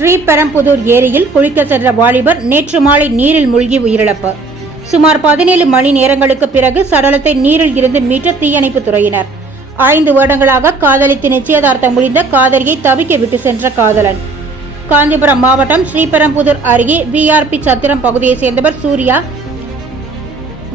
ஸ்ரீபெரும்புதூர் ஏரியில் குளிக்க சென்ற வாலிபர் நேற்று மாலை நீரில் மூழ்கி உயிரிழப்பு. சுமார் 17 மணி நேரங்களுக்கு பிறகு சடலத்தை நீரில் இருந்து மீட்ட தீயணைப்பு துறையினர். 5 வருடங்களாக காதலித்து நிச்சயதார்த்தம் முடிந்த காதலியை தவிக்க விட்டு சென்ற காதலன். காஞ்சிபுரம் மாவட்டம் ஸ்ரீபெரும்புதூர் அருகே VRP சத்திரம் பகுதியைச் சேர்ந்தவர் சூர்யா,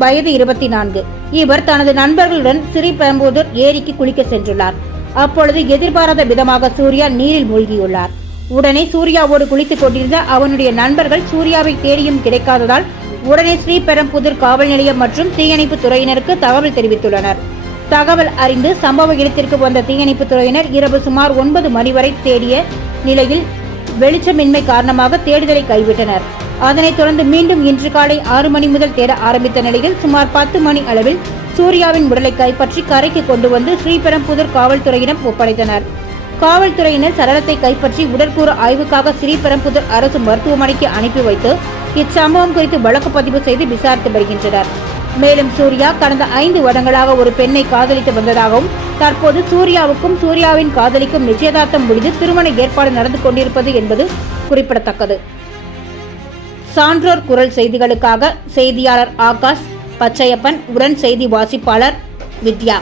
வயது 24. இவர் தனது நண்பர்களுடன் ஸ்ரீபெரும்புதூர் ஏரிக்கு குளிக்க சென்றுள்ளார். அப்பொழுது எதிர்பாராத விதமாக சூர்யா நீரில் மூழ்கியுள்ளார். உடனே சூர்யாவோடு குளித்துக் கொண்டிருந்த அவனுடைய நண்பர்கள் சூர்யாவை தேடியும் கிடைக்காததால் உடனே ஸ்ரீபெரும்புதூர் காவல் நிலையம் மற்றும் தீயணைப்பு துறையினருக்கு தகவல் தெரிவித்துள்ளனர். தகவல் அறிந்து சம்பவ இடத்திற்கு வந்த தீயணைப்பு துறையினர் இரவு சுமார் 9 மணி வரை தேடிய நிலையில் வெளிச்சமின்மை காரணமாக தேடுதலை கைவிட்டனர். அதனைத் தொடர்ந்து மீண்டும் இன்று காலை 6 மணி முதல் தேட ஆரம்பித்த நிலையில் சுமார் 10 மணி அளவில் சூர்யாவின் உடலை கைப்பற்றி கரைக்கு கொண்டு வந்து ஸ்ரீபெரும்புதூர் காவல்துறையிடம் ஒப்படைத்தனர். காவல்துறையினர் சடலத்தை கைப்பற்றி உடற்கூறு ஆய்வுக்காக ஸ்ரீபெரும்புதூர் அரசு மருத்துவமனைக்கு அனுப்பி வைத்து இச்சம்பவம் குறித்து வழக்கு பதிவு செய்து விசாரித்து வருகின்றனர். மேலும் சூர்யா கடந்த 5 வருடங்களாக ஒரு பெண்ணை காதலித்து வந்ததாகவும் தற்போது சூர்யாவுக்கும் சூர்யாவின் காதலிக்கும் நிச்சயதார்த்தம் முடிந்து திருமண ஏற்பாடு நடந்து கொண்டிருப்பது என்பது குறிப்பிடத்தக்கது. சான்றோர் குரல் செய்திகளுக்காக செய்தியாளர் ஆகாஷ், பச்சையப்பன், உடன் செய்தி வாசிப்பாளர் வித்யா.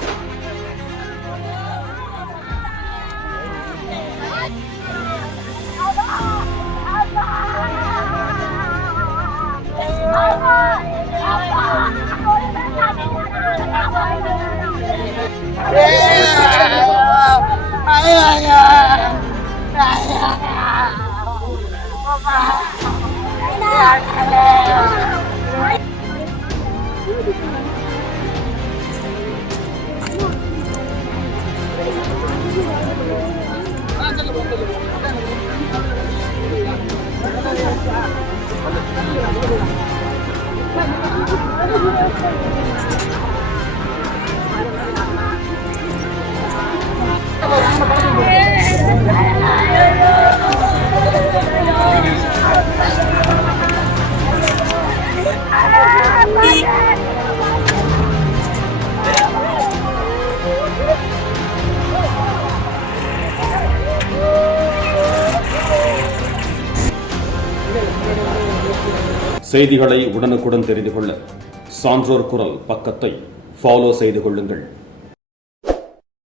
செய்திகளை உடனுக்குடன் தெரிந்து கொள்ள சான்றோர் குரல் பக்கத்தை ஃபாலோ செய்து கொள்ளுங்கள்.